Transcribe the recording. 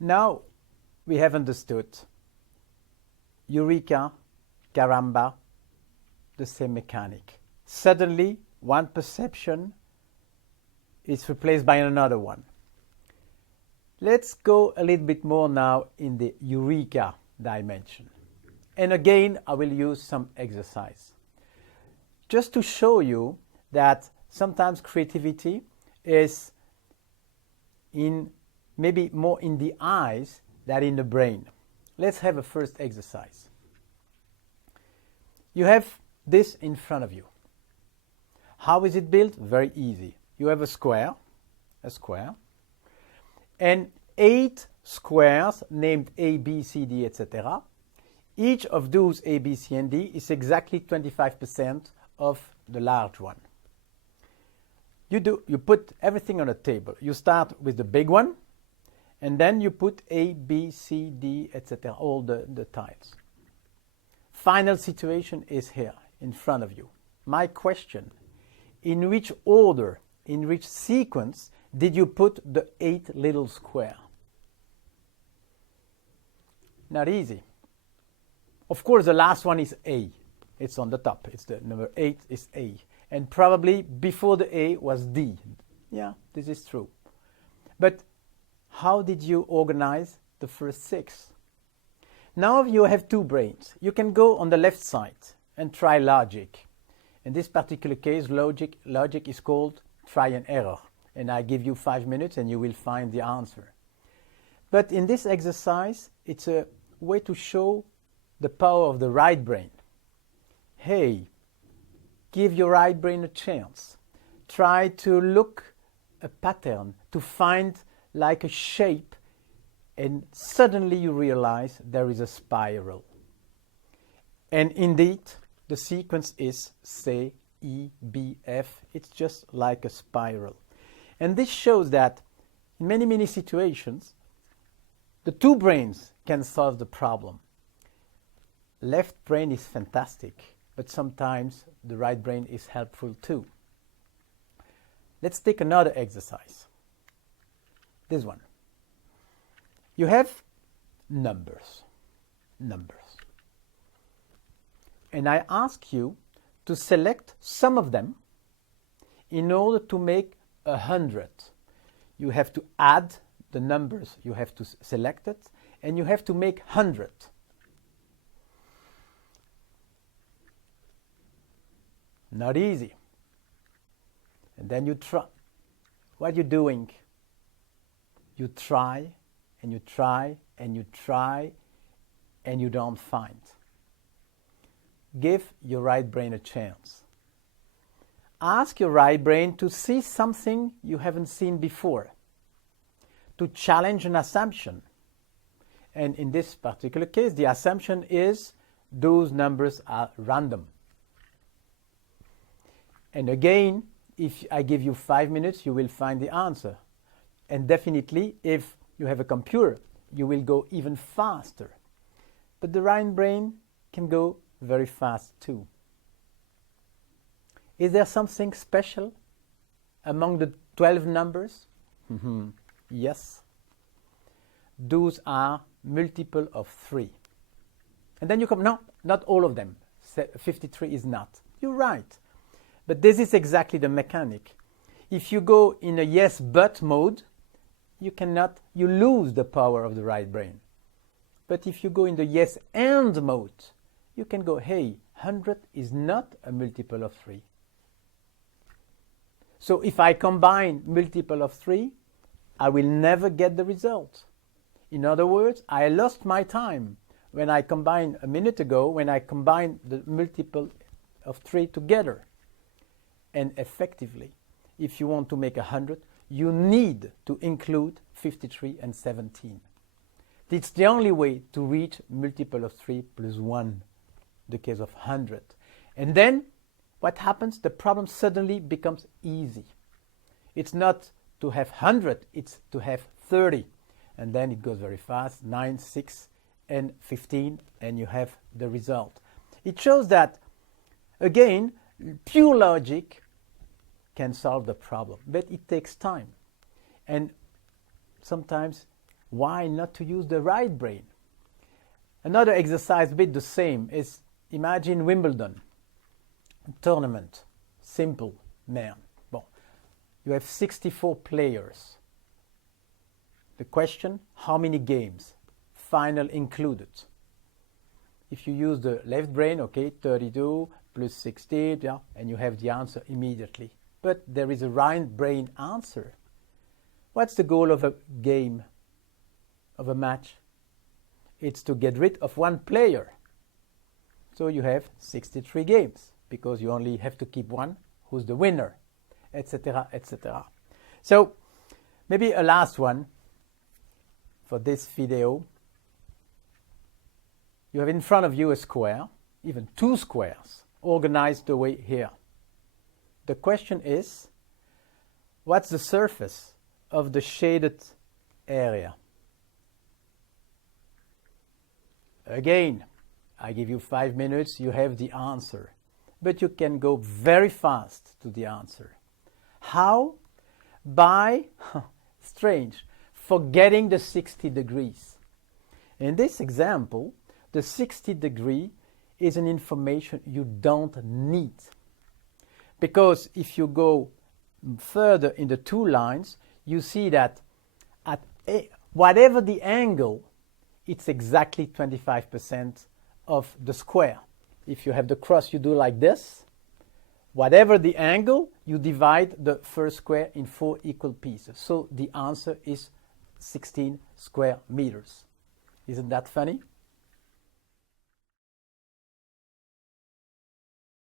Now we have understood Eureka, Caramba, the same mechanic. Suddenly, one perception is replaced by another one. Let's go a little bit more now in the Eureka dimension. And again, I will use some exercise. Just to show you that sometimes creativity is maybe more in the eyes than in the brain. Let's have a first exercise. You have this in front of you. How is it built? Very easy. You have a square, and 8 squares named A, B, C, D, etc. Each of those A, B, C, and D is exactly 25% of the large one. You put everything on a table. You start with the big one, and then you put A, B, C, D, etc., all the tiles. Final situation is here in front of you. My question, in which order, in which sequence did you put the 8 little square? Not easy. Of course, the last one is A. It's on the top. It's the number 8 is A. And probably before the A was D. Yeah, this is true. But how did you organize the first 6? Now you have 2 brains. You can go on the left side and try logic. In this particular case, logic is called try and error. And I give you 5 minutes and you will find the answer. But in this exercise, it's a way to show the power of the right brain. Hey, give your right brain a chance. Try to look a pattern, to find like a shape, and suddenly you realize there is a spiral. And indeed, the sequence is C, E, B, F. It's just like a spiral. And this shows that in many, many situations, the 2 brains can solve the problem. Left brain is fantastic, but sometimes the right brain is helpful too. Let's take another exercise. This one. You have numbers. And I ask you to select some of them in order to make 100. You have to add the numbers you have to select it, and you have to make 100. Not easy. And then you try. What are you doing? You try, and you try, and you try, and you don't find. Give your right brain a chance. Ask your right brain to see something you haven't seen before, to challenge an assumption. And in this particular case, the assumption is those numbers are random. And again, if I give you 5 minutes, you will find the answer. And definitely, if you have a computer, you will go even faster. But the right brain can go very fast too. Is there something special among the 12 numbers? Yes. Those are multiple of 3. And then you come, no, not all of them. 53 is not. You're right. But this is exactly the mechanic. If you go in a yes but mode, you lose the power of the right brain. But if you go in the yes and mode, you can go, hey, 100 is not a multiple of 3. So if I combine multiple of 3, I will never get the result. In other words, I lost my time when I combined a minute ago, when I combined the multiple of 3 together. And effectively, if you want to make 100, you need to include 53 and 17. It's the only way to reach multiple of 3 plus 1, the case of 100. And then what happens? The problem suddenly becomes easy. It's not to have 100, it's to have 30. And then it goes very fast, 9, 6, and 15, and you have the result. It shows that, again, pure logic can solve the problem, but it takes time. And sometimes Why not to use the right brain? Another exercise, a bit the same, is imagine Wimbledon, tournament, simple, man. Bon, you have 64 players. The question, how many games? Final included. If you use the left brain, okay, 32 plus 16, yeah, and you have the answer immediately. But there is a right brain answer. What's the goal of a game, of a match? It's to get rid of one player. So you have 63 games, because you only have to keep one, who's the winner, etc., etc. So maybe a last one for this video. You have in front of you a square, even two squares, organized the way here. The question is, what's the surface of the shaded area? Again, I give you 5 minutes, you have the answer. But you can go very fast to the answer. How? By, strange, forgetting the 60 degrees. In this example, the 60 degree is an information you don't need. Because if you go further in the two lines, you see that at whatever the angle, it's exactly 25% of the square. If you have the cross, you do like this. Whatever the angle, you divide the first square in 4 equal pieces. So the answer is 16 square meters. Isn't that funny?